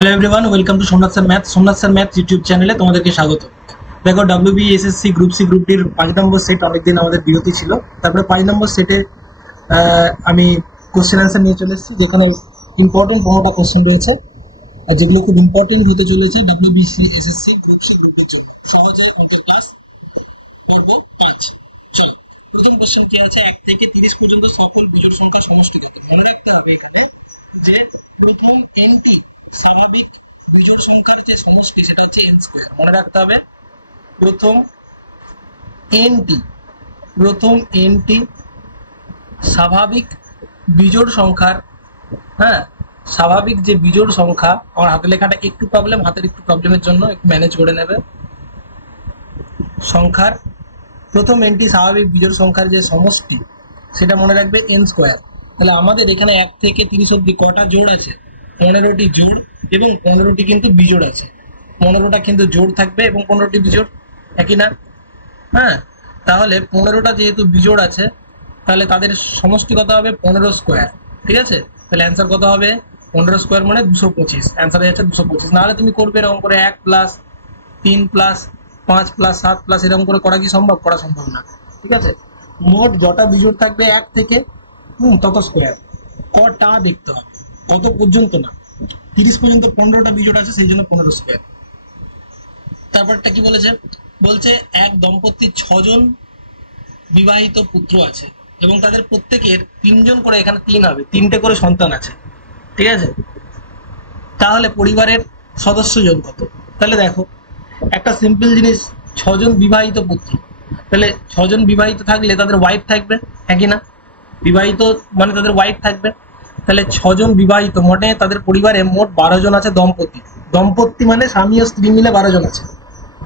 Hello everyone, welcome to Somnath sir math YouTube চ্যানেলে তোমাদেরকে স্বাগত। দেখো, WB SSC group C group ডির 5 নম্বর সেট অনেকদিন আমাদের বিরতি ছিল। তারপরে 5 নম্বর সেটে আমি কোশ্চেন অ্যান্সার নিয়ে চলে এসেছি, যেখানে ইম্পর্টেন্ট 15টা কোশ্চেন রয়েছে, আর যেগুলো খুব ইম্পর্টেন্ট হতে চলেছে ডাব্লিউবিসি এসএসসি গ্রুপ সি গ্রুপের জন্য। সহজে অঙ্কের ক্লাস পর্ব 5। চলো, প্রথম কোশ্চেন কি আছে, 1 থেকে 30 পর্যন্ত সকল বিজোড় সংখ্যার সমষ্টি কত? মনে রাখতে হবে এখানে যে প্রথম এনটি স্বাভাবিক বিজোড় সংখ্যার যে সমষ্টি সেটা হচ্ছে n স্কয়ার। মনে রাখতে হবে প্রথম এনটি স্বাভাবিক বিজোড় সংখ্যার, স্বাভাবিক যে বিজোড় সংখ্যা, আমার হাতে লেখাটা একটু প্রবলেম, হাতের একটু প্রবলেমের জন্য একটু ম্যানেজ করে নেবে। সংখ্যার প্রথম এনটি স্বাভাবিক বিজোড় সংখ্যার যে সমষ্টি সেটা মনে রাখবে n স্কয়ার। তাহলে আমাদের এখানে 1 থেকে 30 অবধি কটা জোড় আছে? 15টি জোড়, এবং 15টি কিন্তু বিজোড় আছে। 15টা কিন্তু জোড় থাকবে এবং 15টি বিজোড়, একই না? তাহলে 15টা যেহেতু বিজোড় আছে, তাহলে তাদের সমষ্টি কত হবে? 15 স্কয়ার। ঠিক আছে, তাহলে অ্যান্সার কত হবে? 15 স্কয়ার মানে 225। অ্যান্সার হচ্ছে 225। নাহলে তুমি করবে এরকম করে 1 প্লাস 3 প্লাস 5 প্লাস 7 প্লাস এরকম করে করা কি সম্ভব? করা সম্ভব না। ঠিক আছে, মোট যটা বিজোড় থাকবে 1 থেকে তত স্কয়ার। কটা দেখতে হবে, কত পর্যন্ত না, 30 পর্যন্ত 15টা বিজোড় আছে, সেই জন্য 15 স্কয়ার। তারপরটা কি বলেছে? বলছে এক দম্পতির 6 জন বিবাহিত পুত্র আছে এবং তাদের প্রত্যেকের 3 জন করে, এখানে 3 হবে, 3টে করে সন্তান আছে। ঠিক আছে, তাহলে পরিবারের সদস্য জন কত? তাহলে দেখো, একটা সিম্পল জিনিস, 6 জন বিবাহিত পুত্র, তাহলে 6 জন বিবাহিত থাকলে তাদের ওয়াইফ থাকবে, একই না? বিবাহিত মানে তাদের ওয়াইফ থাকবে। তাহলে 6 জন বিবাহিত, মোটে তাদের পরিবারে মোট 12 জন আছে দম্পতি। দম্পতি মানে স্বামী ও স্ত্রী মিলে 12 জন আছে।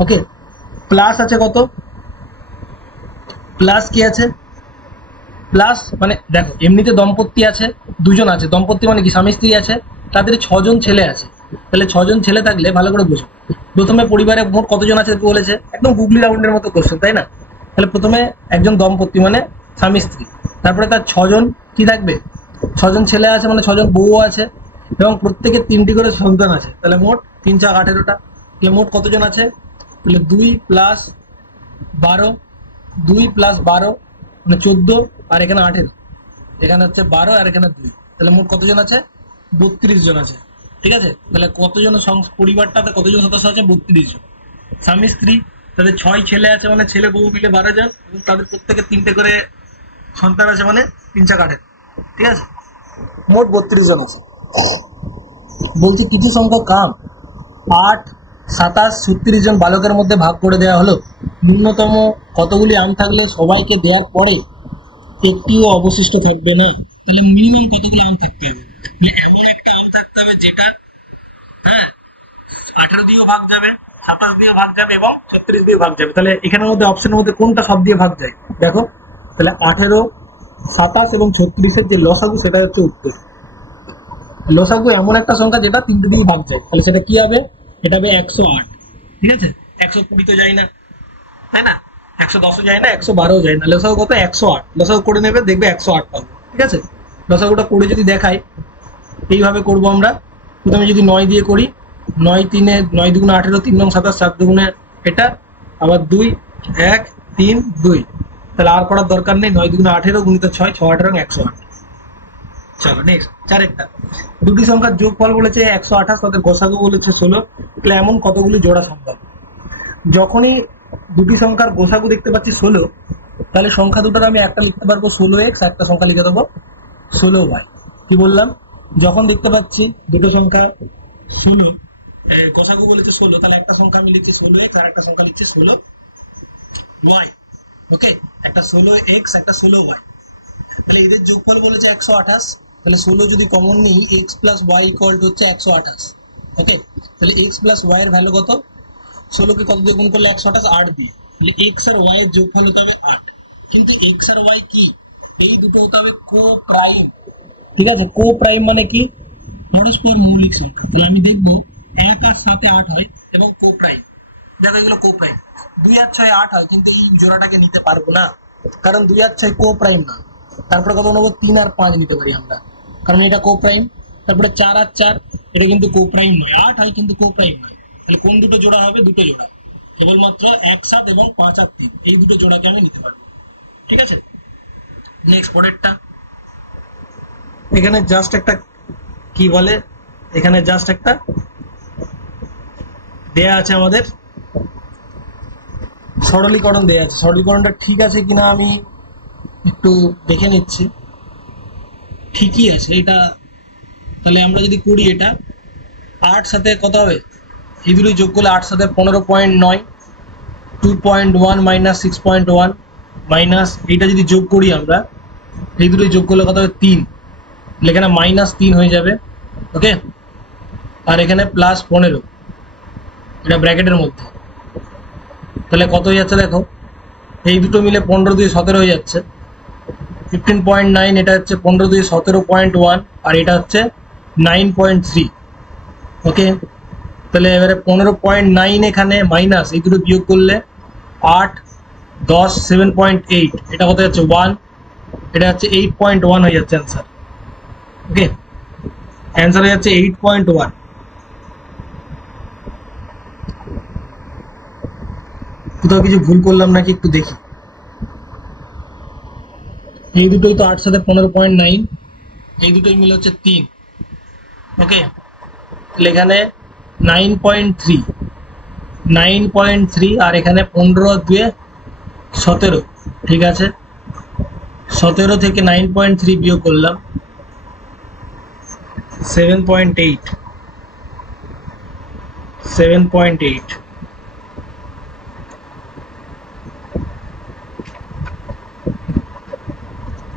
ওকে, প্লাস আছে কত? প্লাস কি আছে? প্লাস মানে দেখো, এমনিতে দম্পতি আছে, 2 জন আছে। দম্পতি মানে কি? স্বামী স্ত্রী আছে, তাদের 6 জন ছেলে আছে। তাহলে 6 জন ছেলে থাকলে ভালো করে বুঝো, প্রথমে পরিবারে মোট কতজন আছে বলেছে, একদম গুগলি রাউন্ডের মতো কোশ্চেন, তাই না? তাহলে প্রথমে একজন দম্পতি মানে স্বামী স্ত্রী, তারপরে তার 6 জন কি থাকবে? 6 জন ছেলে আছে, মানে 6 জন বউ আছে, এবং প্রত্যেকের 3টি করে সন্তান আছে। তাহলে মোট 3 × 18টা। তাহলে মোট কতজন আছে? তাহলে 2 প্লাস 12, 2 প্লাস 12 মানে 14, আর এখানে 18, এখানে হচ্ছে 12 আর এখানে 2, তাহলে মোট কতজন আছে? 32 জন আছে। ঠিক আছে, তাহলে কতজন পরিবারটাতে কতজন সদস্য আছে? 32 জন। স্বামী স্ত্রী, তাদের 6 ছেলে আছে, মানে ছেলে বউ মিলে 12 জন, এবং তাদের প্রত্যেকের 3টে করে সন্তান আছে, মানে 3 × 18। ঠিক আছে, মোট 32 জন আছে। বলছি কিছু সংখ্যক কাম 8, 27, 36 জন বালকের মধ্যে ভাগ করে দেওয়া হলো। ন্যূনতম কতগুলি আম থাকলে সবাইকে দেওয়ার পরে একটিও অবশিষ্ট থাকবে না? তাহলে মিনিমাম কতগুলো আম থাকতে হবে? এমন একটা আম থাকতে হবে যেটা 18 দিয়েও ভাগ যাবে, 27 দিয়েও ভাগ যাবে, এবং 36 দিয়ে ভাগ যাবে। তাহলে এখানের মধ্যে অপশনের মধ্যে কোনটা সব দিয়ে ভাগ যায়? দেখো, তাহলে 18, 27 এবং 36-এর যে লসাগু সেটা হচ্ছে উত্তর। লসাগু এমন একটা সংখ্যা যেটা 3টে দিয়ে ভাগ যায়, তাহলে সেটা কি হবে? এটা হবে 108। ঠিক আছে, 120 তো যায় না, তাই না? 110ও যায় না, 112ও যায় না। লসাগু কত? 108। লসাগু করে নেবে, দেখবে 108 পাবো। ঠিক আছে, লসাগুটা করে যদি দেখাই, এইভাবে করব আমরা। প্রথমে যদি 9 দিয়ে করি, 9 3 9 2 18, 3 9 27, 4 2 এটা, আবার 2 1 3 2, তাহলে আর করার দরকার নেই। 9 2 18 গুণিত 6, 6 18 108। চলো নেক্সট, চারেরটা। দুটি সংখ্যার যোগফল বলেছে 128, তাদের গোসাগু বলেছে 16। তাহলে এমন কতগুলি জোড়া সম্ভব? যখনই দুটি সংখ্যার গোসাগু দেখতে পাচ্ছি 16, তাহলে সংখ্যা দুটোর আমি একটা লিখতে পারবো 16x, একটা সংখ্যা লিখে দেবো 16y। কি বললাম? যখন দেখতে পাচ্ছি দুটো সংখ্যা 16, গোসাগু বলেছে 16, তাহলে একটা সংখ্যা আমি লিখছি 16x, আর একটা সংখ্যা লিখছি 16y। ওকে, একটা 16x, একটা 16y। তাহলে এদের যোগফল বলেছে 128। তাহলে 16 যদি কমন নিই, x plus y equal to হচ্ছে 128। ওকে, তাহলে x প্লাস ওয়াই এর ভ্যালু কত? 16কে কত দিয়ে গুণ করলে 128? 8 দিয়ে। তাহলে x আর y এর যোগফল হতে হবে 8। কিন্তু x আর y কি? এই দুটো হতে হবে কো প্রাইম। ঠিক আছে, কো প্রাইম মানে কি? পরস্পর মৌলিক সংখ্যা। তাহলে আমি দেখবো 1 আর 7 8 হয়, এবং কো প্রাইম। দেখো এগুলো কো প্রাইম। 2 আর 6 8 হয়, কিন্তু এই জোড়াটাকে নিতে পারবো না, কারণ 2 আর 6 কো প্রাইম না। তারপরে কত নেবো? 3 আর 5 নিতে পারি আমরা, কারণ এটা কো প্রাইম। তারপরে 4 আর 4 এটা কিন্তু কোপ্রাইম নয়, 8 হয় কিন্তু কোপ্রাইম নয়। তাহলে কোন দুটো জোড়া হবে? দুটো জোড়া, কেবলমাত্র 1 7 এবং 5 আর 3 এই দুটো জোড়াকে আমি নিতে পারবো। ঠিক আছে, নেক্সট পরেরটা। এখানে জাস্ট একটা কি বলে, এখানে জাস্ট একটা দেয়া আছে আমাদের সরলীকরণ দেয়া আছে। সরলীকরণটা ঠিক আছে কিনা আমি একটু দেখে নিচ্ছি। ঠিকই আছে এটা। তাহলে আমরা যদি করি এটা 8 সাথে কত হবে? এই দুটোই যোগ করলে 8 সাথে 15.9, 2.1 মাইনাস 6.1 মাইনাস এইটা যদি যোগ করি আমরা, এই দুটোই যোগ করলে কত হবে? 3। এখানে -3 হয়ে যাবে। ওকে, আর এখানে +15 এটা ব্র্যাকেটের মধ্যে। তাহলে কত হয়ে যাচ্ছে দেখো, এই দুটো মিলে 15 2 17 হয়ে যাচ্ছে। 15.9 এটা হচ্ছে 15 2 17.1 আর এটা হচ্ছে 9.3। ওকে, তাহলে এবারে 15.9 এখানে মাইনাস এই দুটো বিয়োগ করলে 8 10 7.8 এটা কত যাচ্ছে? 1, এটা হচ্ছে 8.1 হয়ে যাচ্ছে অ্যান্সার। ওকে, অ্যান্সার হয়ে যাচ্ছে 8.1। কোথাও কিছু ভুল করলাম নাকি একটু দেখি। এই দুটোই তো 8 সাথে 15.9, এই দুটোই মিলে হচ্ছে 3। ওকে, তাহলে এখানে 9.3 আর এখানে 15 আর 2 17। ঠিক আছে, 17 থেকে 9.3 বিয়োগ করলাম 7.8।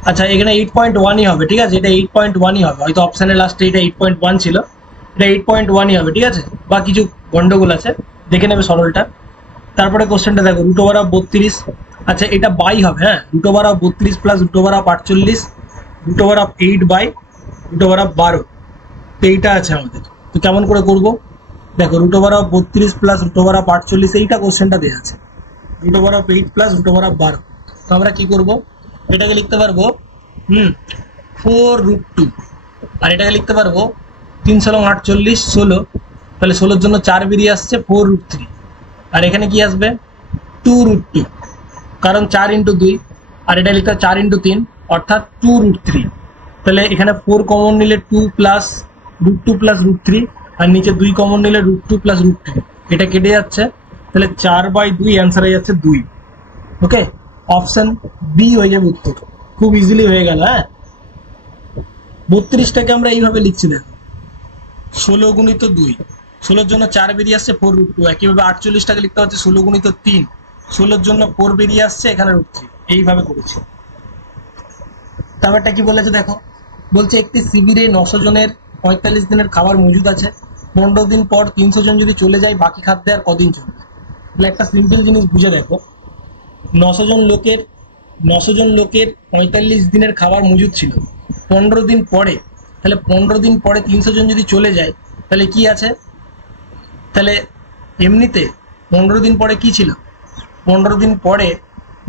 আচ্ছা, এখানে 8.1ই হবে। ঠিক আছে, এটা 8.1ই হবে, হয়তো অপশানের লাস্টে এটা 8.1 ছিল, এটা 8.1ই হবে। ঠিক আছে, বা কিছু গন্ডগোল আছে, দেখে নেবে সরলটা। তারপরে কোশ্চেনটা দেখো, √32। আচ্ছা, এটা বাই হবে। হ্যাঁ, √32 প্লাস √48 √8 বাই √12। তো এইটা আছে আমাদের। তো কেমন করে করব দেখো, √32 প্লাস √48 এইটা কোশ্চেনটা দেওয়া আছে, √8 প্লাস √12। তো আমরা কি করব, এটাকে লিখতে পারবো 4√2 আর এটাকে লিখতে পারবো 3 × 48 16। তাহলে 16-র জন্য 4 বেরিয়ে আসছে 4√3 আর এখানে কি আসবে 2√2, কারণ 4 × 2 আর এটা লিখতে 4 × 3 অর্থাৎ 2√3। তাহলে এখানে 4 কমন নিলে 2 প্লাস √2 প্লাস √3 আর নিচে 2 কমন নিলে √2 প্লাস √3, এটা কেটে যাচ্ছে। তাহলে 4/2 অ্যান্সার হয়ে যাচ্ছে 2। ওকে, অপশন বি হয়ে যাবে উত্তর। খুব ইজিলি হয়ে গেল। হ্যাঁ, 32টাকে আমরা এইভাবে লিখছি দেখো, 16 × 2, 16-র জন্য 4 বেরিয়ে আসছে 4√2। একইভাবে 48টাকে লিখতে হচ্ছে 16 × 3, 16-র জন্য 4 বেরিয়ে আসছে এখানে √3। এইভাবে করেছি। তারপরটা কি বলেছে দেখো, বলছে একটি শিবিরে 900 জনের 45 দিনের খাবার মজুদ আছে। 15 দিন পর 300 জন যদি চলে যায়, বাকি খাদ্যে আর কদিন চলবে? তাহলে একটা সিম্পল জিনিস বুঝে দেখো, 900 জন লোকের 45 দিনের খাবার মজুদ ছিল 15 দিন পরে। তাহলে 15 দিন পরে 300 জন যদি চলে যায়, তাহলে কি আছে? তাহলে এমনিতে 15 দিন পরে কি ছিল? 15 দিন পরে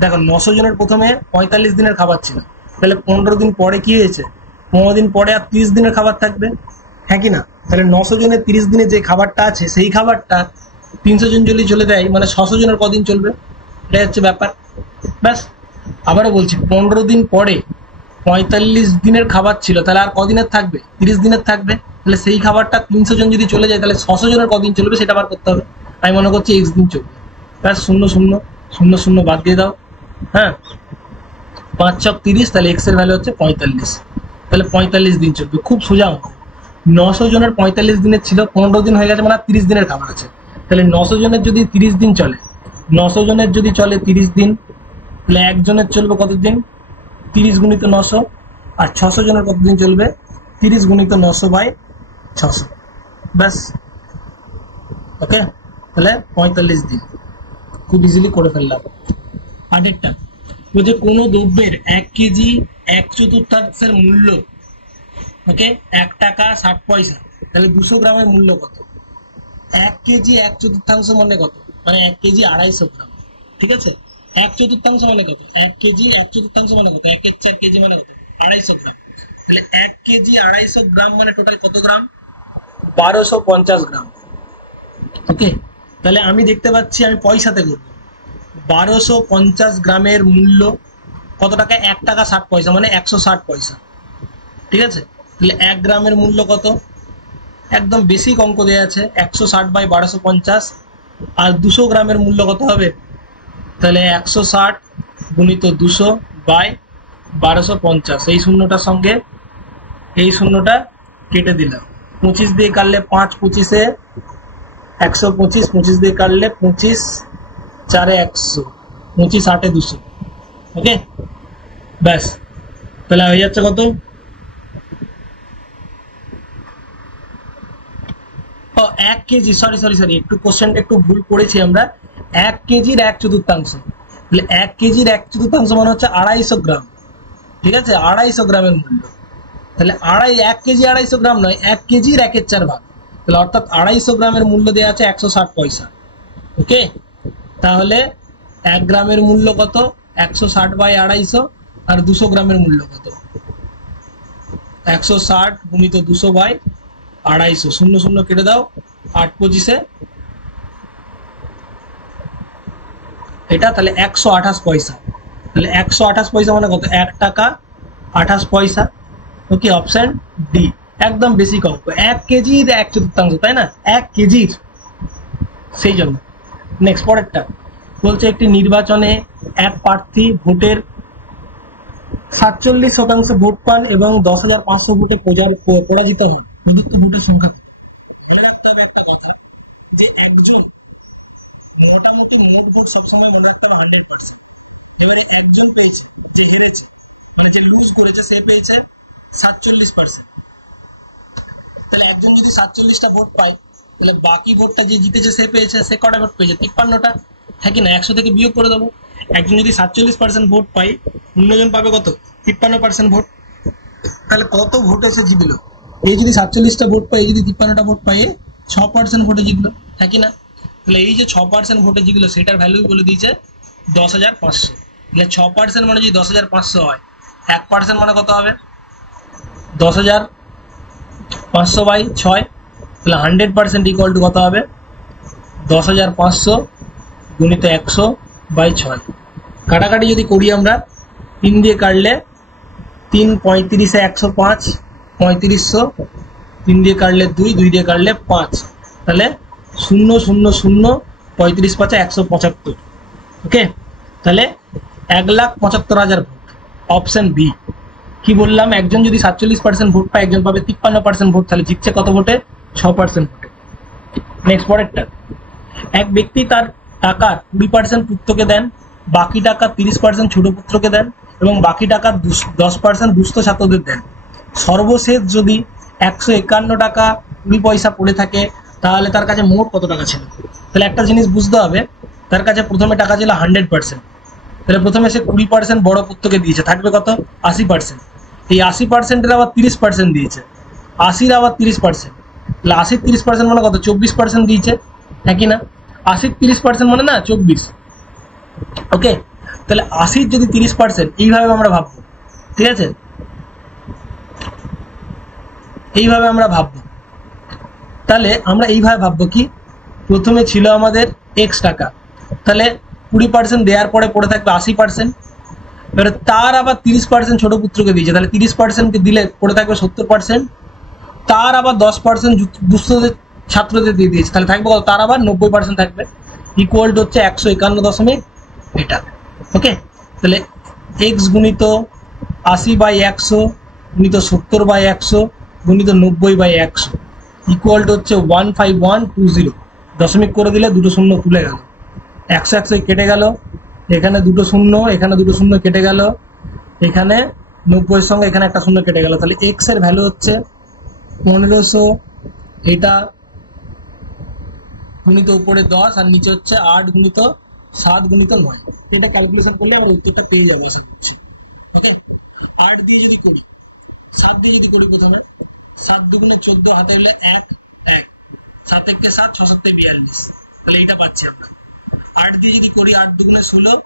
দেখো, 900 জনের প্রথমে 45 দিনের খাবার ছিল, তাহলে 15 দিন পরে কি হয়েছে? 15 দিন পরে আর 30 দিনের খাবার থাকবে, হ্যাঁ কি না? তাহলে 900 জনের 30 দিনে যে খাবারটা আছে, সেই খাবারটা 300 জন যদি চলে দেয়, মানে 600 জনের কদিন চলবে? এটাই হচ্ছে ব্যাপার। ব্যাস, আবারও বলছি, 15 দিন পরে 45 দিনের খাবার ছিল, তাহলে আর কদিনের থাকবে? 30 দিনের থাকবে। তাহলে সেই খাবারটা 300 জন যদি চলে যায়, তাহলে 600 জনের কদিন চলবে সেটা বার করতে হবে। আমি মনে করছি x দিন চলবে। ব্যাস, 0 0 0 0 বাদ দিয়ে দাও। হ্যাঁ, 5 × 30, তাহলে x এর ভ্যালু হচ্ছে 45। তাহলে 45 দিন চলবে। খুব সোজা অঙ্ক। 900 জনের 45 দিনের ছিল, 15 দিন হয়ে গেছে, মানে 30 দিনের খাবার আছে। তাহলে 900 জনের যদি 30 দিন চলে, 900 জনের যদি চলে 30 দিন, তাহলে একজনের চলবে কতদিন? 30 × 900। আর 600 জনের কতদিন চলবে? 30 × 900/600। ব্যাস, ওকে, তাহলে 45 দিন। খুব ইজিলি করে ফেললাম। আরেকটা বলছে, কোনো দ্রব্যের 1 কেজি 1/4 মূল্য, ওকে, 1 টাকা 60 পয়সা, তাহলে 200 গ্রামের মূল্য কত? 1 কেজি 1/4 মানে কত? মানে 1 কেজি 250 গ্রাম। ঠিক আছে, 1/4 মানে কত? 1 কেজি 1/4 মানে কত? 1 এর 4 কেজি মানে কত? 250 গ্রাম। তাহলে 1 কেজি 250 গ্রাম মানে টোটাল কত গ্রাম? 1250 গ্রাম। ওকে, তাহলে আমি দেখতে পাচ্ছি আমি পয়সাতে করব। 1250 গ্রামের মূল্য কত টাকা? 1 টাকা 60 পয়সা, মানে 160 পয়সা। ঠিক আছে, তাহলে 1 গ্রামের মূল্য কত? একদম বেসিক অঙ্ক দেওয়া আছে, 160 বাই 1250। আর 200 গ্রামের মূল্য কত হবে? তাহলে 160 গুণিত 200 বাই 1250। এই শূন্যটার সঙ্গে এই শূন্যটা কেটে দিলাম। 25 দিয়ে কাটলে 5 25-এ 125, 25 দিয়ে কাটলে 25 4-এ 100, 25 8-এ 200। ওকে, ব্যাস, তাহলে হয়ে যাচ্ছে কত? ও 1 কেজি, সরি সরি সরি, একটু কোশ্চেনটা একটু ভুল করেছি আমরা। 1 কেজির 1/4। তাহলে 1 কেজির 1/4 মানে হচ্ছে 250 গ্রাম। ঠিক আছে, 250 গ্রামের মূল্য। তাহলে 1 কেজি 250 গ্রাম নয়, 1 কেজির 1/4 ভাগ। তাহলে অর্থাৎ 250 গ্রামের মূল্য দেওয়া আছে 160 পয়সা। ওকে, তাহলে 1 গ্রামের মূল্য কত? 160 বাই 250। আর 200 গ্রামের মূল্য কত? 160 গুণিত 200 বাই 250। 0 0 কেটে দাও, 8 25-এ এটা, তাহলে 128 পয়সা। তাহলে 128 পয়সা মানে কত? 1 টাকা 28 পয়সা। ওকে, অপশন ডি, একদম বেসিক অঙ্ক। 1 কেজির 1/4, তাই না? 1 কেজির, সেই জন্য। নেক্সট পরেরটা বলছে, একটি নির্বাচনে এক প্রার্থী ভোটের 47% ভোট পান এবং 10,500 ভোটে পরাজিত হন। প্রদত্ত ভোটের সংখ্যা কত? মনে রাখতে হবে একটা কথা, যে একজন, মোটামুটি মোট ভোট সবসময় মনে রাখতে হবে 100%। এবারে একজন পেয়েছে, যে হেরেছে মানে যে লুজ করেছে, সে পেয়েছে 47%। তাহলে একজন যদি 47টা ভোট পায়, তাহলে বাকি ভোটটা যে জিতেছে সে পেয়েছে, সে কটা ভোট পেয়েছে? 53টা। হ্যাঁ কি না? 100 থেকে বিয়োগ করে দেবো। একজন যদি 47% ভোট পায়, অন্যজন পাবে কত? 53% ভোট। তাহলে কত ভোটে সে জিতলো? এই যদি 47টা ভোট পায়, এই যদি 53টা ভোট পায়, 6% ভোটে জিতলো। হ্যাঁ কি না? তাহলে এই যে 6% ভোটে জিতলো, সেটার ভ্যালু বলে দিয়েছে 10,500। তাহলে 6% মানে যদি 10,500 হয়, 1% মানে কত হবে? 10,500 বাই 6। তাহলে 100% ইকুয়াল টু কত হবে? 10,500 গুণিত 100 বাই 6। কাটাকাটি যদি করি আমরা, 3 দিয়ে কাটলে 3 35-এ 105, 3500। 3 দিয়ে কাটলে 2, 2 দিয়ে কাটলে 5। তাহলে 0 0 0, 35 5 175। ওকে, তাহলে 1,75,000 ভোট। Option B. কি বললাম? একজন যদি 47% ভোট পায়, একজন পাবে 53% ভোট, তাহলে জিতছে কত ভোটে? 6% ভোটে। নেক্সট পরেরটা, এক ব্যক্তি তার টাকার 20% পুত্রকে দেন, বাকি টাকা 30% ছোট পুত্রকে দেন এবং বাকি টাকা 10% দুস্থ ছাত্রদের দেন। সর্বশেষ যদি 151 টাকা 20 পয়সা পড়ে থাকে, তাহলে তার কাছে মোট কত টাকা ছিল? তাহলে একটা জিনিস বুঝতে হবে, তার কাছে প্রথমে টাকা ছিল 100%। তাহলে প্রথমে সে 20% বড় পুত্রকে দিয়েছে, থাকবে কত? 80%। এই 80%-এর আবার 30% দিয়েছে, 80-র আবার 30%। তাহলে 80-র 30% মানে কত? 24% দিয়েছে। হ্যাঁ কি না? 80-র 30% মানে না 24। ওকে, তাহলে 80-র যদি 30%, এইভাবে আমরা ভাববো। ঠিক আছে, এইভাবে আমরা ভাববো। তাহলে আমরা এইভাবে ভাববো কি, প্রথমে ছিল আমাদের এক্স টাকা, তাহলে 20% দেওয়ার পরে পড়ে থাকবে 80%। এবারে তার আবার 30% ছোট পুত্রকে দিয়েছে, তাহলে 30%কে দিলে পড়ে থাকবে 70%। তার আবার 10% দুস্থদের ছাত্রদের দিয়ে দিয়েছে, তাহলে থাকবে কত? তার আবার 90% থাকবে। ইকুয়াল টু হচ্ছে 151 এটা। ওকে, তাহলে এক্স গুণিত 80/100 গুণিত 70/100 গুণিত 90/100 ইকুয়াল টু হচ্ছে 15120। দশমিক করে দিলে দুটো শূন্য তুলে গেল, 100 কেটে গেল, এখানে দুটো শূন্য, এখানে দুটো শূন্য কেটে গেল, এখানে 90-এর সঙ্গে এখানে একটা শূন্য কেটে গেল। তাহলে এক্স এর ভ্যালু হচ্ছে 1500, এটা গুণিত উপরে 10 আর নিচে হচ্ছে 8 গুণিত 7 গুণিত 9। এটা ক্যালকুলেশন করলে আমরা উত্তরটা পেয়ে যাবো আশা করছি। ওকে, 8 দিয়ে যদি করি, 7 দিয়ে যদি করি, প্রথমে 7 দুগুণে 14, হাতে হলে 1 1, 7 1 7, 6 7 42। তাহলে এইটা পাচ্ছি আমরা। 8 দিয়ে যদি করি, 8 দুগুণে 16,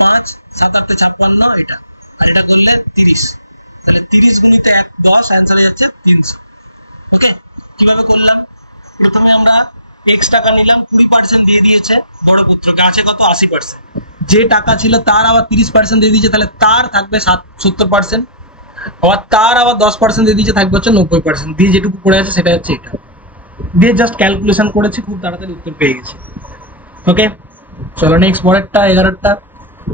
5 7 8 56, এটা। আর এটা করলে 30। তাহলে 30 গুণিত 10 অ্যান্সার হয়ে যাচ্ছে 300। ওকে, কিভাবে করলাম? প্রথমে আমরা x টাকা নিলাম, 20% দিয়ে দিয়েছে বড় পুত্রকে, আছে কত 80%। যে টাকা ছিল তার আবার 30% দিয়ে দিয়েছে, তাহলে তার থাকবে 70%, আবার তার আবার 10% দিয়ে দিয়েছে, থাকবে হচ্ছে 90%। দিয়ে যেটুকু পড়ে আছে সেটা হচ্ছে এটা, দিয়ে জাস্ট ক্যালকুলেশন করেছি, খুব তাড়াতাড়ি উত্তর পেয়ে গেছি। ওকে, চলো নেক্সট পরেরটা 11টা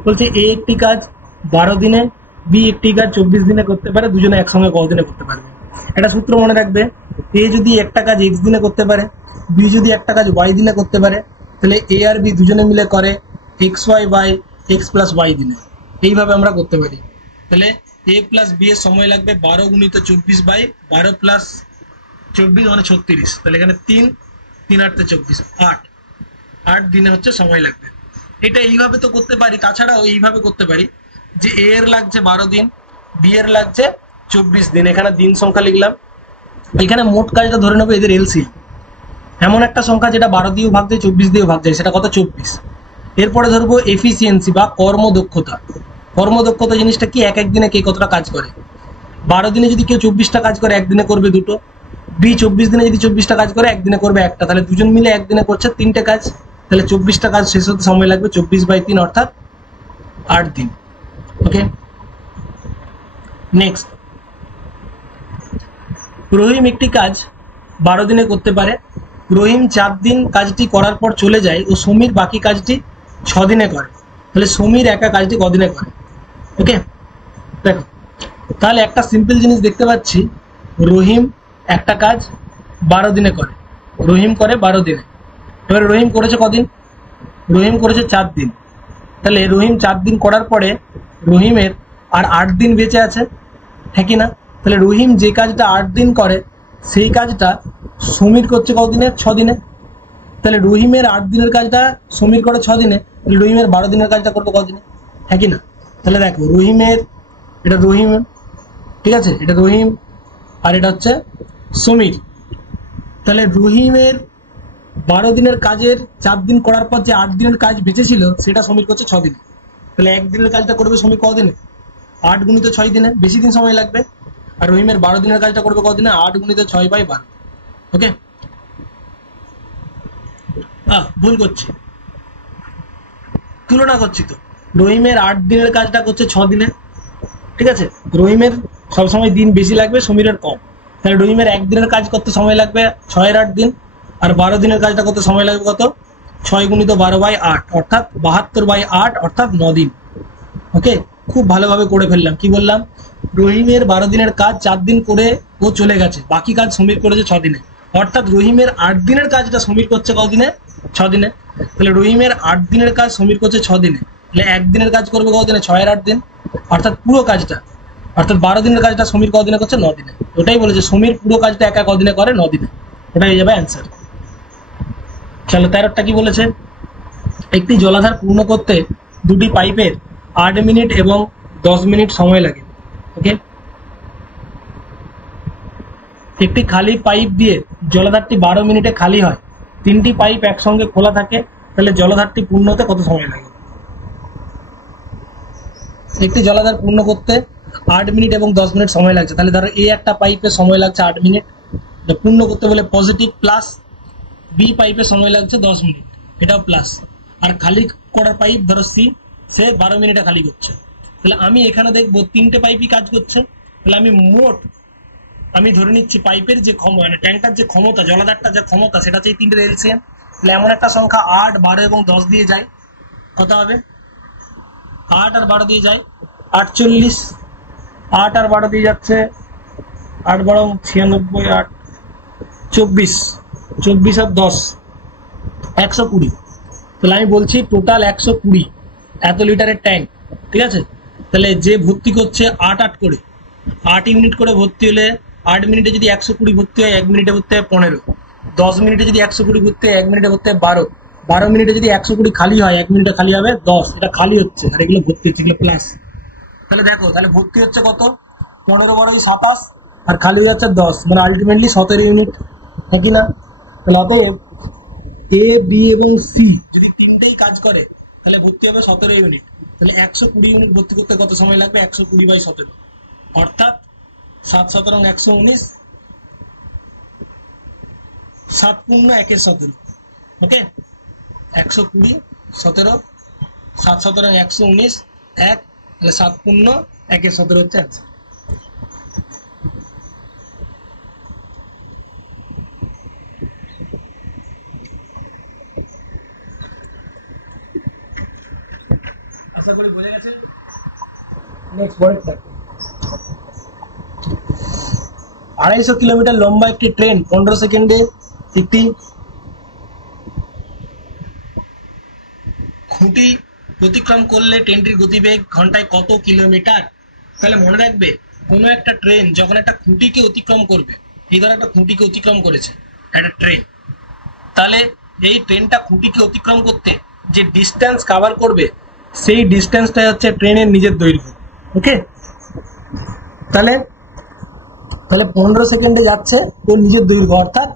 বলছে এ একটি কাজ 12 দিনে, বি একটি কাজ 24 দিনে করতে পারে, দুজনে একসঙ্গে কতদিনে করতে পারবে? একটা সূত্র মনে রাখবে, এ যদি একটা কাজ x দিনে করতে পারে, বি যদি একটা কাজ y দিনে করতে পারে, তাহলে এ আর বি দুজনে মিলে করে xy by x plus y দিনে। এইভাবে আমরা করতে পারি। তাহলে এ প্লাস বি এর সময় লাগবে 12 গুণিত 24 বাই 12 প্লাস 24 মানে 36। তাহলে এখানে 3 3 8 24, 8 দিনে হচ্ছে সময় লাগবে। এটা এইভাবে তো করতে পারি, তাছাড়াও এইভাবে করতে পারি যে এ এর লাগছে 12 দিন, বি এর লাগছে 24 দিন, এখানে দিন সংখ্যা লিখলাম। এখানে মোট কাজটা ধরে নেবো এদের এলসিএম, এমন একটা সংখ্যা যেটা 12 দিয়েও ভাগ যায় 24 দিয়েও ভাগ যায়, সেটা কত 24। এরপরে ধরবো এফিসিয়েন্সি বা কর্মদক্ষতা। কর্মদক্ষতা জিনিসটা কি, এক দিনে কে কতটা কাজ করে। 12 দিনে যদি কেউ 24টা কাজ করে একদিনে করবে 2টো, বি 24 দিনে যদি 24টা কাজ করে একদিনে করবে 1টা, তাহলে দুজন মিলে একদিনে করছে 3টে কাজ। তাহলে 24টা কাজ শেষ হতে সময় লাগবে 24/3 অর্থাৎ 8 দিন। ওকে, নেক্সট, রহিম একটি কাজ 12 দিনে করতে পারে, রহিম 4 দিন কাজটি করার পর চলে যায় ও সমীর বাকি কাজটি 6 দিনে করে, তাহলে সমীর একা কাজটি কদিনে করে? ওকে, দেখো তাহলে একটা সিম্পল জিনিস দেখতে পাচ্ছি, রহিম একটা কাজ 12 দিনে করে, রহিম করে 12 দিনে। এবারে রহিম করেছে কদিন? রহিম করেছে 4 দিন। তাহলে রহিম 4 দিন করার পরে রহিমের আর 8 দিন বেঁচে আছে, হ্যাঁ কি না? তাহলে রহিম যে কাজটা 8 দিন করে সেই কাজটা সমীর করছে কদিনে? 6 দিনে। তাহলে রহিমের 8 দিনের কাজটা সমীর করে 6 দিনে, তাহলে রহিমের 12 দিনের কাজটা করবে কদিনে, হ্যাঁ কি না? তাহলে দেখো রহিমের, এটা রহিম, ঠিক আছে, এটা রহিম আর এটা হচ্ছে সমীর। তাহলে রহিমের 12 দিনের কাজের 4 দিন করার পর যে 8 দিনের কাজ বেঁচে ছিল সেটা সমীর করছে 6 দিনে। তাহলে একদিনের কাজটা করবে সমীর কদিনে? 8 গুণিত 6 দিনে, বেশি দিন সময় লাগবে। আর রহিমের 12 দিনের কাজটা করবে কদিনে? 8 গুণিত 6/12। ওকে, ভুল করছি, তুলনা করছি তো। রহিমের 8 দিনের কাজটা করছে 6 দিনে, ঠিক আছে। রহিমের সবসময় দিন বেশি লাগবে, সমীরের কম। তাহলে রহিমের 1 দিনের কাজ করতে সময় লাগবে 6 8 দিন, আর 12 দিনের কাজটা করতে সময় লাগবে কত? 6 গুণিত 12/8 অর্থাৎ 72/8 অর্থাৎ 9 দিন। ওকে, খুব ভালোভাবে করে ফেললাম। কি বললাম? রহিমের 12 দিনের কাজ 4 দিন করে ও চলে গেছে, বাকি কাজ সমীর করেছে 6 দিনে, অর্থাৎ রহিমের 8 দিনের কাজটা সমীর করছে কদিনে? 6 দিনে। তাহলে রহিমের 8 দিনের কাজ সমীর করছে 6 দিনে, তাহলে 1 দিনের কাজ করবে কদিনে? 6 আর 8 দিন, অর্থাৎ পুরো কাজটা, অর্থাৎ 12 দিনের কাজটা সমীর কদিনে করছে? 9 দিনে। ওটাই বলেছে সমীর পুরো কাজটা একা কদিনে করে? 9 দিনে। ওটাই হয়ে যাবে অ্যান্সার। চলো 13টা কি বলেছে, একটি জলাধার পূর্ণ করতে 2টি পাইপের 8 মিনিট এবং 10 মিনিট সময় লাগে। ওকে, একটি খালি পাইপ দিয়ে জলাধারটি 12 মিনিটে খালি হয়, 3টি পাইপ একসঙ্গে খোলা থাকে, তাহলে জলাধারটি পূর্ণ হতে কত সময় লাগে? একটি জলাধার পূর্ণ করতে 8 মিনিট এবং 10 মিনিট সময় লাগছে, তাহলে ধরো এ একটা পাইপের সময় লাগছে 8 মিনিট, পূর্ণ করতে বলে পজিটিভ প্লাস, বি পাইপের সময় লাগছে 10 মিনিট, এটাও প্লাস, আর খালি করার পাইপ ধরো সি, সে 12 মিনিটে খালি করছে। তাহলে আমি এখানে দেখবো 3টে পাইপই কাজ করছে, তাহলে আমি ধরে নিচ্ছি পাইপের যে মানে ট্যাঙ্কার যে ক্ষমতা, জলাধারটা যে ক্ষমতা, সেটা হচ্ছে 3টের এলসিএম। তাহলে এমন একটা সংখ্যা 8 12 এবং 10 দিয়ে যায়, কত হবে? 8 আর 12 দিয়ে যায় 48, 8 আর 12 দিয়ে যাচ্ছে 8 12 96, 8 24, 24 আর 10 120। তাহলে আমি বলছি টোটাল 120 এত লিটারের ট্যাঙ্ক, ঠিক আছে। তাহলে যে ভর্তি করছে 8 8 করে, 8 ইউনিট করে ভর্তি হলে 8 মিনিটে যদি 120 ভর্তি হয়, 1 মিনিটে ভর্তি হয় 15, 10 মিনিটে যদি 120 ভর্তি হয় 1 মিনিটে ভর্তি হয় 12, 12 মিনিটে যদি 120 খালি হয় 1 মিনিটে খালি হবে 10। এটা খালি হচ্ছে আর এগুলো ভর্তি হচ্ছে, এগুলো প্লাস। তাহলে দেখো, তাহলে ভর্তি হচ্ছে কত? 15 12 27 আর খালি হয়ে যাচ্ছে 10, মানে আলটিমেটলি 17 ইউনিট, হ্যাঁ কি না? তাহলে অতএব এ বি এবং সি যদি 3টেই কাজ করে তাহলে ভর্তি হবে 17 ইউনিট। তাহলে 120 ইউনিট ভর্তি করতে কত সময় লাগবে? 120/17, অর্থাৎ 7 17 119, 7 পূর্ণ 1 17। ওকে, 120 17, 7 17 119 1, তাহলে 7 পূর্ণ 1 17 হচ্ছে অ্যান্সার। আশা করি বোঝা গেছে। নেক্সট পরেরটা, 250 কিলোমিটার লম্বা একটি ট্রেন 15 সেকেন্ডে একটি খুঁটি অতিক্রম করলে ট্রেনটির গতিবেগ ঘন্টায় কত কিলোমিটার? তাহলে মনে রাখবে, কোনো একটা ট্রেন যখন একটা খুঁটিকে অতিক্রম করবে, এই ধর একটা খুঁটিকে অতিক্রম করেছে একটা ট্রেন, তাহলে এই ট্রেনটা খুঁটিকে অতিক্রম করতে যে ডিস্টেন্স কভার করবে সেই ডিস্টেন্সটাই হচ্ছে ট্রেনের নিজের দৈর্ঘ্য। ওকে, তাহলে 15 সেকেন্ডে যাচ্ছে ওর নিজের দৈর্ঘ্য অর্থাৎ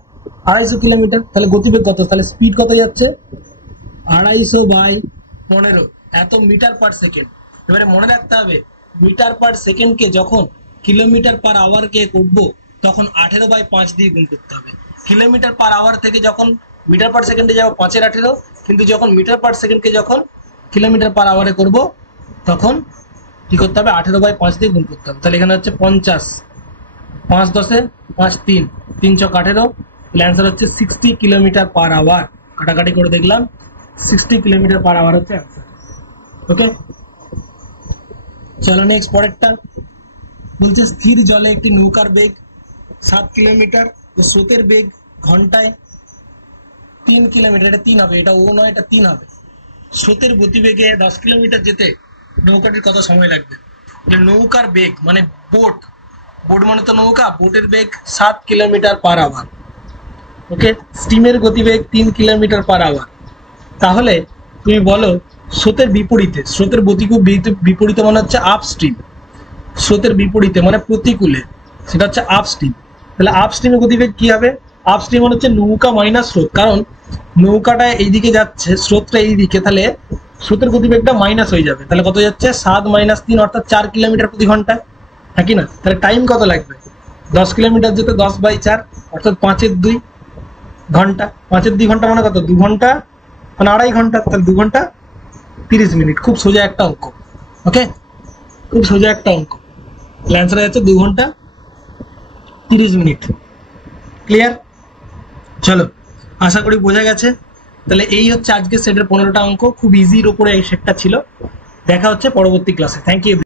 250 কিলোমিটার। তাহলে গতিবেগ কত? তাহলে স্পিড কত যাচ্ছে? 250/15 এত মিটার পার সেকেন্ড। এবারে মনে রাখতে হবে, মিটার পার সেকেন্ডকে যখন কিলোমিটার পার আওয়ারকে করব তখন 18/5 দিয়ে গুণ করতে হবে। কিলোমিটার পার আওয়ার থেকে যখন মিটার পার সেকেন্ডে যাবো 5-এর 18, কিন্তু যখন মিটার পার সেকেন্ডকে যখন কিলোমিটার পার আওয়ারে করব তখন কি করতে হবে? 18/5 দিয়ে গুণ করতে হবে। তাহলে এখানে হচ্ছে 50, 5 10 5 3, 3 × 18, অ্যান্সার হচ্ছে 60 কিলোমিটার পার আওয়ার। কাটাকাটি করে দেখলাম 60 কিলোমিটার পার আওয়ার হচ্ছে অ্যান্সার। ওকে, চলো নেক্সট পরেরটা বলছে স্থির জলে একটি নৌকার বেগ 7 কিলোমিটার ও স্রোতের বেগ ঘন্টায় 3 কিলোমিটার। এটা 3 হবে, এটা ও নয়, এটা 3 হবে। স্রোতের গতিবেগে 10 কিলোমিটার যেতে নৌকাটির কত সময় লাগবে? নৌকার বেগ মানে বোট মানে তো নৌকা, বোটের বেগ 7 কিলোমিটার পার আওয়ার। ওকে, স্টিমের গতিবেগ 3 কিলোমিটার পার আওয়ার। তাহলে তুমি বলো স্রোতের বিপরীতে, স্রোতের গতিবেগ বিপরীতে মানে হচ্ছে আপস্ট্রিম, স্রোতের বিপরীতে মানে প্রতিকূলে সেটা হচ্ছে আপস্ট্রিম। তাহলে আপস্ট্রিমের গতিবেগ কি হবে? আপস্ট্রিম মানে হচ্ছে নৌকা মাইনাস স্রোত, কারণ নৌকাটা এইদিকে যাচ্ছে, স্রোতটা এইদিকে, তাহলে স্রোতের গতিবেগটা মাইনাস হয়ে যাবে। তাহলে কত যাচ্ছে? 7 - 3 অর্থাৎ 4 কিলোমিটার প্রতি ঘন্টায়, হ্যাঁ কি না? তাহলে টাইম কত লাগবে? 10 কিলোমিটার যেতে 10/4 অর্থাৎ 5/2 ঘন্টা। 5/2 ঘন্টা মানে কত? 2 ঘন্টা মানে 2.5 ঘন্টা, তাহলে 2 ঘন্টা 30 মিনিট। খুব সোজা একটা অঙ্ক। ওকে, খুব সোজা একটা অঙ্ক। অ্যান্সার হচ্ছে 2 ঘন্টা 30 মিনিট। ক্লিয়ার? চলো, আশা করি বোঝা গেছে। তাহলে এই হচ্ছে আজকে সেটের 15টা অঙ্ক, খুব ইজির ওপরে এই সেটটা ছিল। দেখা হচ্ছে পরবর্তী ক্লাসে। Thank you.